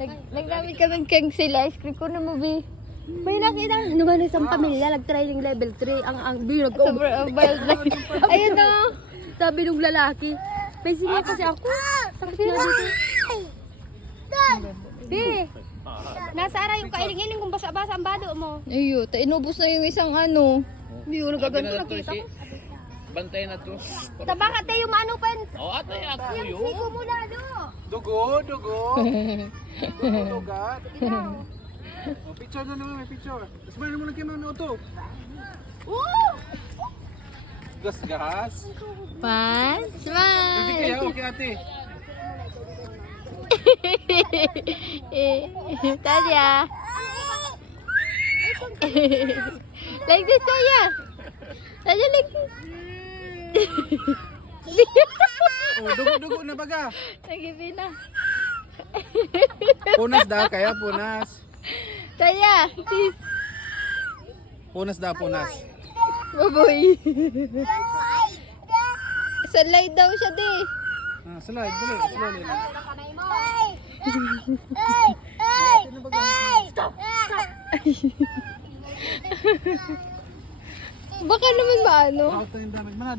Nagdamit kami kang sila ice cream ko na mo, Bi. May nakita naman isang pamilya nag-training level 3 ang biyo Sobrang bayad na. Ayun na. sabi nung lalaki. May singa kasi ako. Sakit na dito. Bi, nasa ara yung kailing-iling kung basa-basa ang bado mo. Ayo, inubos na yung isang ano. Bi, nagaganto nakita ko. Bantay na to. Tabaka tayo maano pa yun. Oh, atay ako Yung yun. sigo mo lalo. Dugo, dugo. Dugo, dugat. Oh, picture na naman, may picture. Smile mo lang kay Mano to. Gas-gas. One, Hindi smile. kaya, okay ate. Tanya. Like this, Tanya. Tanya, like this. Oh, dugo-dugo na baga. Nagipin na. Punas daw, kaya punas. Tanya, this. Punas daw, punas. Baboy. Salay daw siya, di. Ah, slide, dali, slowly lang. Baka naman ba ano? Out na yung damage. Mana,